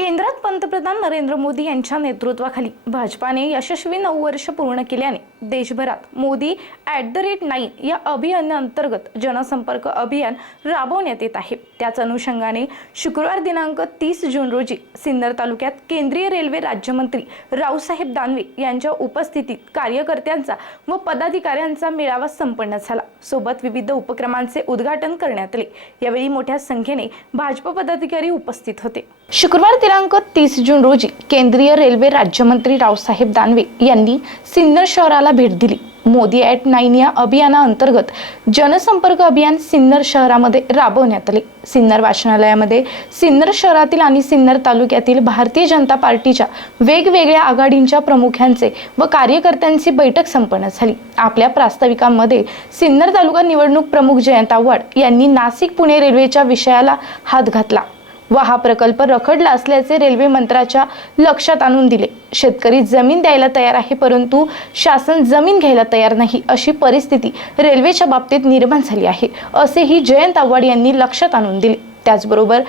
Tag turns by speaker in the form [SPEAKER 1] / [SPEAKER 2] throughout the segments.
[SPEAKER 1] केंद्रात पंतप्रधान नरेंद्र मोदी यांच्या नेतृत्वाखाली भाजपाने यशस्वी नऊ वर्ष पूर्ण केल्याने देशभरात Modi at the rate nine या अभियानाअंतर्गत जनसंपर्क अभियान राबवण्यात येत आहे. त्याच अनुषंगाने शुक्रवार दिनांक तीस जून रोजी सिन्नर तालुक्यात केंद्रीय रेल्वे राज्यमंत्री रावसाहेब दानवे यांच्या उपस्थितीत कार्यकर्त्यांचा व पदाधिकाऱ्यांचा मेळावा संपन्न झाला. सोबत विविध उपक्रमांचे उद्घाटन करण्यात आले. यावेळी मोठ्या संख्येने भाजप पदाधिकारी उपस्थित होते. शुक्रवार दिनांक तीस जून रोजी केंद्रीय रेल्वे राज्यमंत्री रावसाहेब दानवे यांनी सिन्नर शहराला भेट दिली. मोदी ॲट नाईन या अभियानाअंतर्गत जनसंपर्क अभियान सिन्नर शहरामध्ये राबवण्यात आले. सिन्नर वाचनालयामध्ये सिन्नर शहरातील आणि सिन्नर तालुक्यातील भारतीय जनता पार्टीच्या वेगवेगळ्या आघाडींच्या प्रमुखांचे व कार्यकर्त्यांची बैठक संपन्न झाली. आपल्या प्रास्ताविकांमध्ये सिन्नर तालुका निवडणूक प्रमुख जयंत आव्हाड यांनी नाशिक पुणे रेल्वेच्या विषयाला हात घातला. व हा प्रकल्प रखडला असल्याचे रेल्वे मंत्र्याच्या लक्षात आणून दिले. शेतकरी जमीन द्यायला तयार आहे परंतु शासन जमीन घ्यायला तयार नाही अशी परिस्थिती रेल्वेच्या बाबतीत निर्माण झाली आहे असेही जयंत आव्हाड यांनी लक्षात आणून दिले. त्याचबरोबर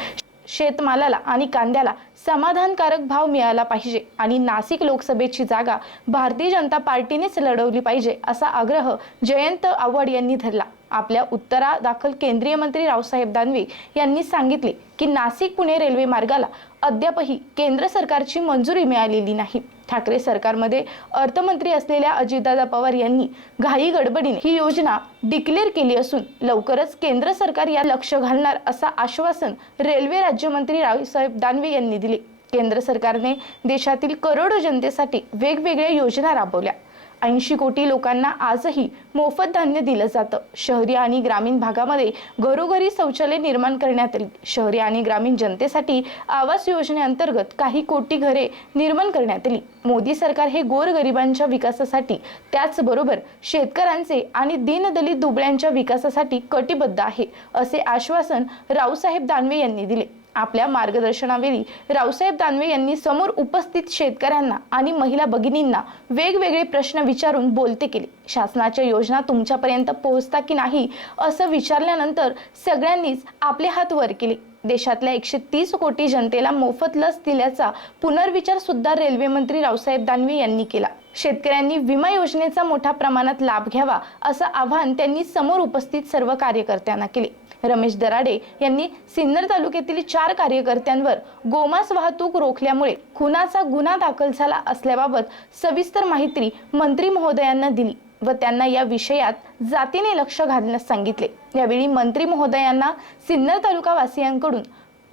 [SPEAKER 1] शेतमालाला आणि कांद्याला समाधानकारक भाव मिळाला पाहिजे आणि नाशिक लोकसभेची जागा भारतीय जनता पार्टीनेच लढवली पाहिजे असा आग्रह जयंत आव्हाड यांनी धरला. आपल्या उत्तरा दाखल केंद्रीय मंत्री रावसाहेब दानवे यांनी सांगितले की नाशिक पुणे रेल्वे मार्गाला अद्यापही केंद्र सरकारची मंजुरी मिळालेली नाही. ठाकरे सरकारमध्ये अर्थमंत्री असलेल्या अजितदादा पवार यांनी घाई गडबडीने ही योजना डिक्लेअर केली असून लवकरच केंद्र सरकार या लक्ष घालणार असा आश्वासन रेल्वे राज्यमंत्री रावसाहेब दानवे यांनी दिले. केंद्र सरकारने देशातील करोडो जनतेसाठी वेगवेगळ्या योजना राबवल्या. ऐंशी कोटी लोकांना आजही मोफत धान्य दिलं जातं. शहरी आणि ग्रामीण भागामध्ये घरोघरी शौचालय निर्माण करण्यात आली शहरी आणि ग्रामीण जनतेसाठी आवास योजनेअंतर्गत काही कोटी घरे निर्माण करण्यात आली मोदी सरकार हे गोरगरिबांच्या विकासासाठी त्याचबरोबर शेतकऱ्यांचे आणि दीनदलित दुबळ्यांच्या विकासासाठी कटिबद्ध आहे असे आश्वासन रावसाहेब दानवे यांनी दिले. आपल्या मार्गदर्शनावेळी रावसाहेब दानवे यांनी समोर उपस्थित शेतकऱ्यांना आणि महिला भगिनींना वेगवेगळे प्रश्न विचारून बोलते केले. शासनाच्या योजना तुमच्यापर्यंत पोहोचता की नाही असं विचारल्यानंतर सगळ्यांनीच आपले हात वर केले. देशातल्या एकशे तीस कोटी जनतेला मोफत लस दिल्याचा पुनर्विचार सुद्धा रेल्वे मंत्री रावसाहेब दानवे यांनी केला. शेतकऱ्यांनी विमा योजनेचा मोठ्या प्रमाणात लाभ घ्यावा असं आवाहन त्यांनी समोर उपस्थित सर्व कार्यकर्त्यांना केले. रमेश दराडे यांनी सिन्नर तालुक्यातील चार कार्यकर्त्यांवर गोमांस वाहतूक रोखल्यामुळे खुनाचा गुन्हा दाखल झाला असल्याबाबत सविस्तर माहिती मंत्री महोदयांना दिली व त्यांना या विषयात जातीने लक्ष घालण्यास सांगितले. यावेळी मंत्री महोदयांना सिन्नर तालुका वासियांकडून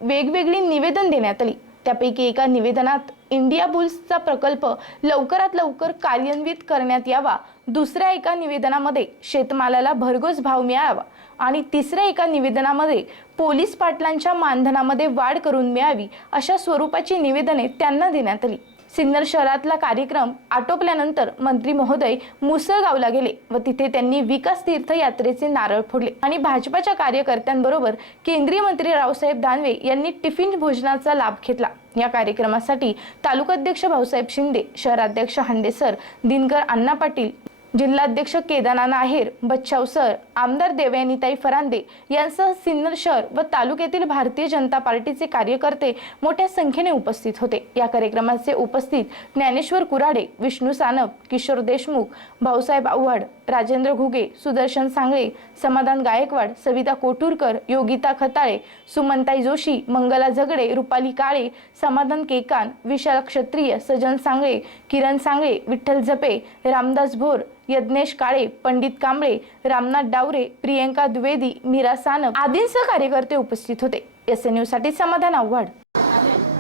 [SPEAKER 1] वेगवेगळी निवेदन देण्यात आली. त्यापैकी एका निवेदनात इंडिया बुल्सचा प्रकल्प लवकरात लवकर कार्यान्वित करण्यात यावा. दुसऱ्या एका निवेदनामध्ये शेतमालाला भरघोस भाव मिळावा. आणि तिसऱ्या एका निवेदनामध्ये पोलीस पाटलांच्या मानधनामध्ये वाढ करून मिळावी अशा स्वरूपाची निवेदने त्यांना देण्यात आली. सिन्नर शहरातला कार्यक्रम आटोपल्यानंतर मंत्री महोदय मुसळगावला गेले व तिथे त्यांनी विकास तीर्थयात्रेचे नारळ फोडले आणि भाजपाच्या कार्यकर्त्यांबरोबर केंद्रीय मंत्री रावसाहेब दानवे यांनी टिफिन भोजनाचा लाभ घेतला. या कार्यक्रमासाठी तालुकाध्यक्ष भाऊसाहेब शिंदे शहराध्यक्ष हांडेसर दिनकर अण्णा पाटील जिल्हाध्यक्ष केदाना नाहेर बच्छाव सर आमदार देवयानीताई फरांदे यांसह सिन्नर शहर व तालुक्यातील भारतीय जनता पार्टीचे कार्यकर्ते मोठ्या संख्येने उपस्थित होते. या कार्यक्रमाचे उपस्थित ज्ञानेश्वर कुराडे विष्णू सानप किशोर देशमुख भाऊसाहेब आव्हाड राजेंद्र घुगे सुदर्शन सांगळे समाधान गायकवाड सविता कोटूरकर योगिता खताळे सुमंताई जोशी मंगला झगडे रुपाली काळे समाधान केकान विशाल क्षत्रिय सजन सांगळे किरण सांगळे विठ्ठल झपे रामदास भोर यज्ञेश काळे पंडित कांबळे रामनाथ डावरे प्रियंका द्विवेदी मीरा सानप आदींसह कार्यकर्ते उपस्थित होते. एस एनसाठी समाधान आव्हाड.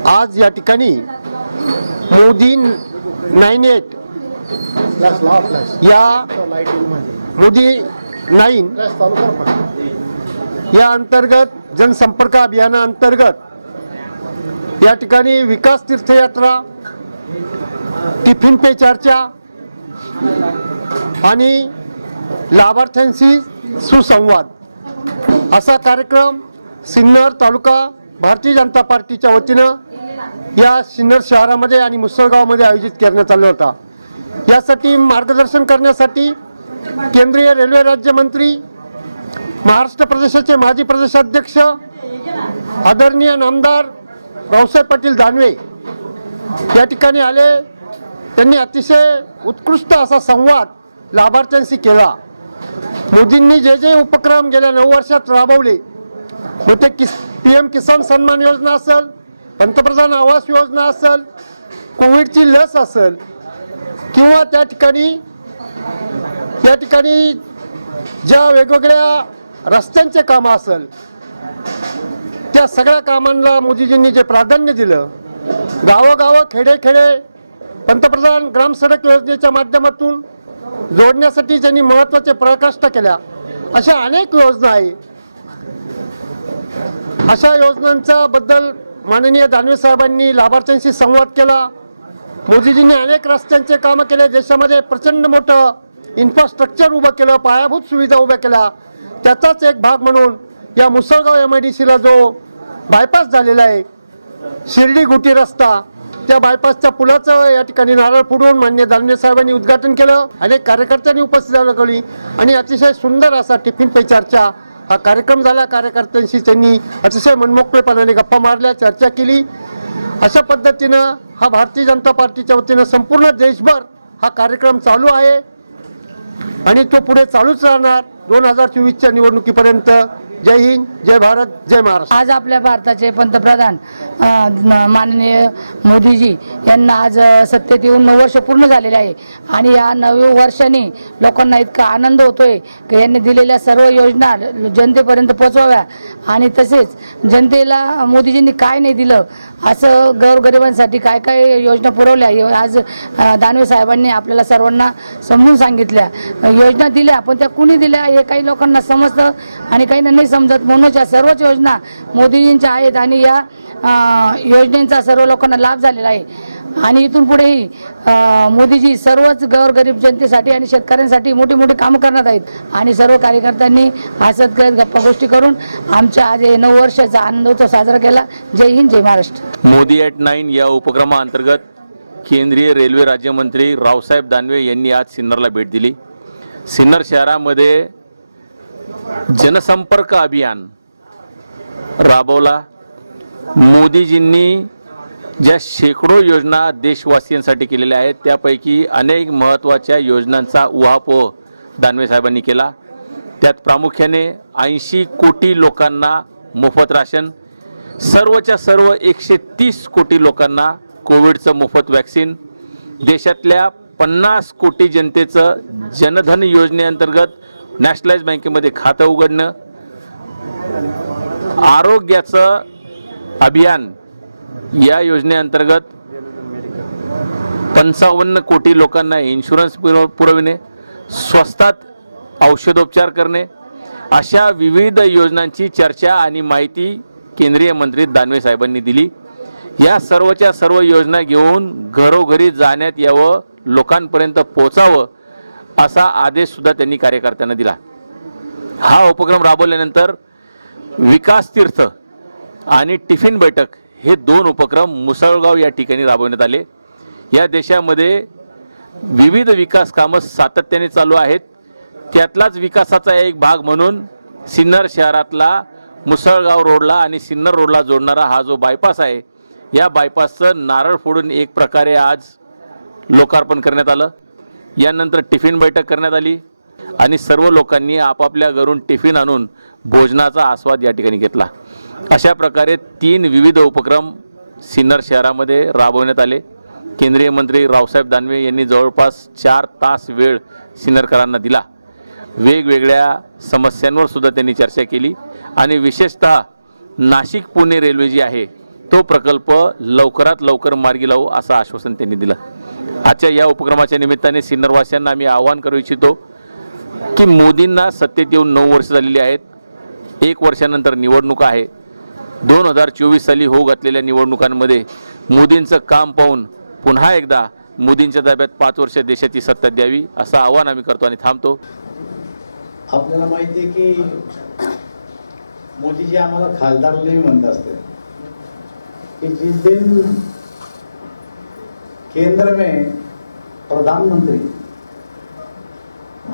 [SPEAKER 2] आज या ठिकाणी मोदी नाईन एट या मोदी नाईन. या अंतर्गत जनसंपर्क अभियानाअंतर्गत या ठिकाणी विकास तीर्थयात्रा टिफिन पे चर्चा आणि लाभार्थ्यांशी सुसंवाद. असा कार्यक्रम सिन्नर तालुका भारतीय जनता पार्टीच्या वतीनं या सिन्नर शहरामध्ये आणि मुसळगावमध्ये आयोजित करण्यात आला होता. यासाठी मार्गदर्शन करण्यासाठी केंद्रीय रेल्वे राज्यमंत्री महाराष्ट्र प्रदेशाचे माजी प्रदेशाध्यक्ष आदरणीय नामदार रावसाहेब पाटील दानवे या ठिकाणी आले. त्यांनी अतिशय उत्कृष्ट असा संवाद लाभार्थ्यांशी केला. मोदींनी जे जे उपक्रम गेल्या नऊ वर्षात राबवले मग ते किस पी एम किसान सन्मान योजना असेल पंतप्रधान आवास योजना असेल कोविडची लस असेल किंवा त्या ठिकाणी या ठिकाणी ज्या वेगवेगळ्या रस्त्यांचे कामं असेल त्या सगळ्या कामांना मोदीजींनी जे प्राधान्य दिलं गावोगावं खेडे खेडे पंतप्रधान ग्रामसडक योजनेच्या माध्यमातून जोडण्यासाठी ज्यांनी महत्त्वाचे प्रकाष्ठा केल्या अशा अनेक योजना आहे अशा योजनांचा बद्दल माननीय दानवे साहेबांनी लाभार्थ्यांशी संवाद केला. मोदीजींनी अनेक रस्त्यांचे कामं केले देशामध्ये प्रचंड मोठं इन्फ्रास्ट्रक्चर उभं केलं पायाभूत सुविधा उभ्या केल्या. त्याचाच एक भाग म्हणून या मुसळगाव एम आय डी सीला जो बायपास झालेला आहे शिर्डी गुटी रस्ता त्या बायपासच्या पुलाचं या ठिकाणी नारळ फुडून मान्य दानवे साहेबांनी उद्घाटन केलं. अनेक कार्यकर्त्यांनी उपस्थित दाखवली आणि अतिशय सुंदर असा टिफिन पे चर्चा हा कार्यक्रम झाला. कार्यकर्त्यांशी त्यांनी अतिशय मनमोकळेपणाने गप्पा मारल्या चर्चा केली. अशा पद्धतीनं हा भारतीय जनता पार्टीच्या वतीनं संपूर्ण देशभर हा कार्यक्रम चालू आहे. आणि तो पुढे चालूच राहणार दोन हजार चोवीसच्या निवडणुकीपर्यंत. जय हिंद. जय भारत जय महाराष्ट्र.
[SPEAKER 3] आज आपल्या भारताचे पंतप्रधान माननीय मोदीजी यांना आज सत्तेत येऊन नऊ वर्ष पूर्ण झालेले आहे. आणि या नऊ वर्षांनी लोकांना इतका आनंद होतोय की यांनी दिलेल्या सर्व योजना जनतेपर्यंत पोचवाव्या आणि तसेच जनतेला मोदीजींनी काय नाही दिलं असं गौरगरिबांसाठी काय काय योजना पुरवल्या आज दानवे साहेबांनी आपल्याला सर्वांना समजून सांगितल्या. योजना दिल्या पण त्या कुणी दिल्या हे काही लोकांना समजतं आणि काही नाही समजत म्हणून या सर्वच योजना मोदीजींच्या आहेत आणि या योजनेचा सर्व लोकांना लाभ झालेला आहे. आणि इथून पुढेही मोदीजी सर्वच गौरगरीब जनतेसाठी आणि शेतकऱ्यांसाठी मोठी मोठी कामं करणार आहेत. आणि सर्व कार्यकर्त्यांनी हसत करत गप्पा गोष्टी करून आमच्या आज हे नऊ वर्षाचा आनंदोत्सव साजरा केला. जय हिंद जय महाराष्ट्र.
[SPEAKER 4] मोदी ॲट नाईन या उपक्रमाअंतर्गत केंद्रीय रेल्वे राज्यमंत्री रावसाहेब दानवे यांनी आज सिन्नरला भेट दिली. सिन्नर शहरामध्ये जनसंपर्क अभियान राबवला. मोदीजींनी ज्या शेकडो योजना देशवासियांसाठी केलेल्या आहेत त्यापैकी अनेक महत्त्वाच्या योजनांचा उहापोह दानवे साहेबांनी केला. त्यात प्रामुख्याने ऐंशी कोटी लोकांना मोफत राशन सर्वच्या सर्व एकशे तीस कोटी लोकांना कोविडचं मोफत वॅक्सिन देशातल्या पन्नास कोटी जनतेचं जनधन योजनेअंतर्गत नॅशनलाइज बँकेमध्ये खातं उघडणं आरोग्याचं अभियान या योजनेअंतर्गत पंचावन्न कोटी लोकांना इन्शुरन्स पुरव पुरविणे स्वस्तात औषधोपचार करणे अशा विविध योजनांची चर्चा आणि माहिती केंद्रीय मंत्री दानवे साहेबांनी दिली. या सर्वच्या सर्व योजना घेऊन घरोघरी जाण्यात यावं लोकांपर्यंत पोचावं असा आदेशसुद्धा त्यांनी कार्यकर्त्यांना दिला. हा उपक्रम राबवल्यानंतर विकास तीर्थ आणि टिफिन बैठक हे दोन उपक्रम मुसळगाव या ठिकाणी राबवण्यात आले. या देशामध्ये विविध विकास कामं सातत्याने चालू आहेत. त्यातलाच विकासाचा एक भाग म्हणून सिन्नर शहरातला मुसळगाव रोडला आणि सिन्नर रोडला जोडणारा हा जो बायपास आहे या बायपासचं नारळ फोडून एक प्रकारे आज लोकार्पण करण्यात आलं. यानंतर टिफिन बैठक करण्यात आली. आणि सर्व लोकांनी आपापल्या घरून टिफिन आणून भोजनाचा आस्वाद या ठिकाणी घेतला. अशा प्रकारे तीन विविध उपक्रम सिन्नर शहरामध्ये राबवण्यात आले. केंद्रीय मंत्री रावसाहेब दानवे यांनी जवळपास चार तास वेळ सिन्नरकरांना दिला. वेगवेगळ्या समस्यांवर सुद्धा त्यांनी चर्चा केली आणि विशेषतः नाशिक पुणे रेल्वे जी आहे तो प्रकल्प लवकरात लवकर मार्गी लावू असं आश्वासन त्यांनी दिलं. आजच्या या उपक्रमाच्या निमित्ताने सिन्नरवासियांना आम्ही आवाहन करू इच्छितो की मोदींना सत्तेत येऊन नऊ वर्ष झालेली आहेत. एक वर्षानंतर निवडणूक आहे. दोन हजार चोवीस साली होऊ घातलेल्या निवडणुकांमध्ये मोदींचं काम पाहून पुन्हा एकदा मोदींच्या ताब्यात पाच वर्ष देशाची सत्ता द्यावी असं आव्हान आम्ही करतो आणि थांबतो.
[SPEAKER 5] आपल्याला माहिती आहे की मोदीजी आम्हाला खासदार नेहमी म्हणत असते. की जिस दिन केंद्र में प्रधानमंत्री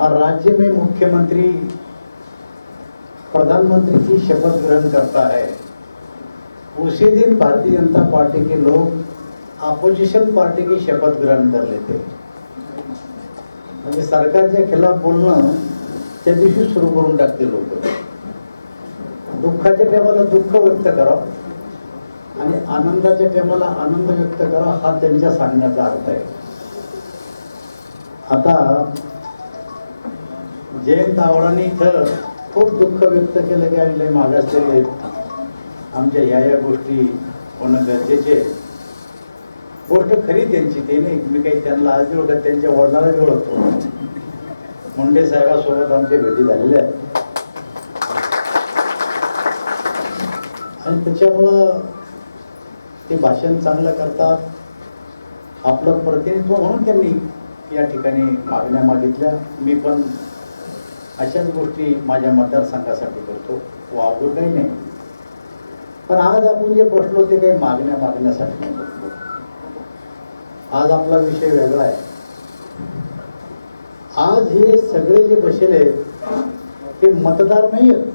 [SPEAKER 5] और राज्य में मुख्यमंत्री प्रधानमंत्री की शपथ ग्रहण करता है। उसी दिन भारतीय जनता पार्टी के लोग अपोजिशन पार्टी की शपथ ग्रहण कर लेते म्हणजे सरकारच्या खिलाफ बोलणं त्या दिवशी सुरू करून टाकते लोक दुःखाच्या टायमाला दुःख व्यक्त करा आणि आनंदाच्या टायमाला आनंद व्यक्त करा हा त्यांच्या सांगण्याचा अर्थ आहे. आता जयंत आवडांनी इथं खूप दुःख व्यक्त केलं की आणि लय मागासलेले आहेत. आमच्या ह्या या गोष्टी होणं गरजेचे गोष्ट खरी त्यांची ते नाही. मी काही त्यांना आज ओळखत त्यांच्या वडिलाला बी ओळखतो मुंडे साहेबासोबत आमच्या भेटी झालेल्या आहेत. आणि त्याच्यामुळं ते भाषण चांगलं करतात. आपलं प्रतिनिधित्व म्हणून त्यांनी या ठिकाणी मागण्या मागितल्या. मी पण अशाच गोष्टी माझ्या मतदारसंघासाठी करतो. वावगं काही नाही. पण आज आपण जे बसलो ते काही मागण्या मागण्यासाठी नाही बसलो. आज आपला विषय वेगळा आहे. आज हे सगळे जे बसेले ते मतदार नाही आहेत.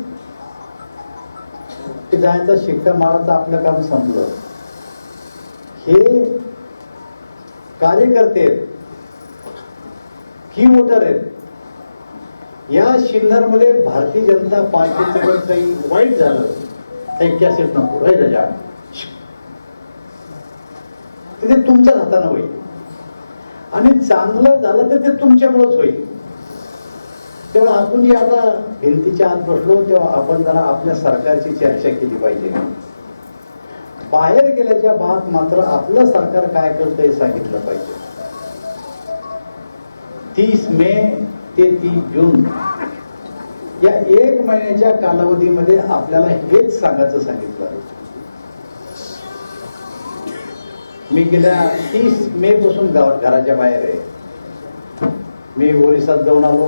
[SPEAKER 5] ते जायचा शिक्का मारायचं आपलं काम संपलं. हे कार्यकर्ते आहेत. की वोटर आहेत? या शिन्नरमध्ये भारतीय जनता पार्टीचं जर काही वाईट झालं. तर कॅसेट नको. रे राजा? ते तुमच्याच हातानं होईल. आणि चांगलं झालं तर ते तुमच्यामुळंच होईल. तेव्हा आपण जे आता भिंतीच्या आत बसलो तेव्हा आपण जरा आपल्या सरकारची चर्चा केली पाहिजे. बाहेर गेल्याच्या बाद मात्र आपलं सरकार काय करतं हे सांगितलं पाहिजे. तीस मे ते तीस जून. या एक महिन्याच्या कालावधीमध्ये आपल्याला हेच सांगायचं सांगितलं मी गेल्या तीस मे पासून घराच्या बाहेर आहे. मी ओरिसात जाऊन आलो.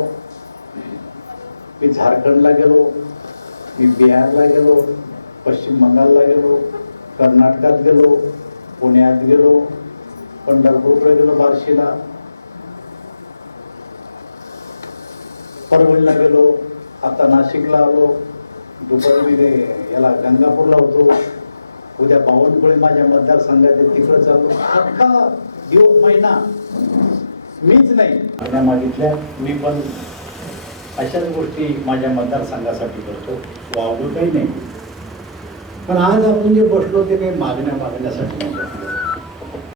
[SPEAKER 5] मी झारखंडला गेलो. मी बिहारला गेलो. पश्चिम बंगालला गेलो. कर्नाटकात गेलो. पुण्यात गेलो. पंढरपूरकडे गेलो. बार्शीला. परभणीला गेलो आता नाशिकला आलो दुपारी मी ते याला गंगापूरला होतो. उद्या बावनकुळे माझ्या मतदारसंघात आहे, तिकडं चाललो अख्खा दिवस महिना मीच नाही. मागितल्या मी पण अशाच गोष्टी माझ्या मतदारसंघासाठी करतो. वावगं काही नाही. पण आज आपण जे बसलो ते काही मागण्या मागण्यासाठी.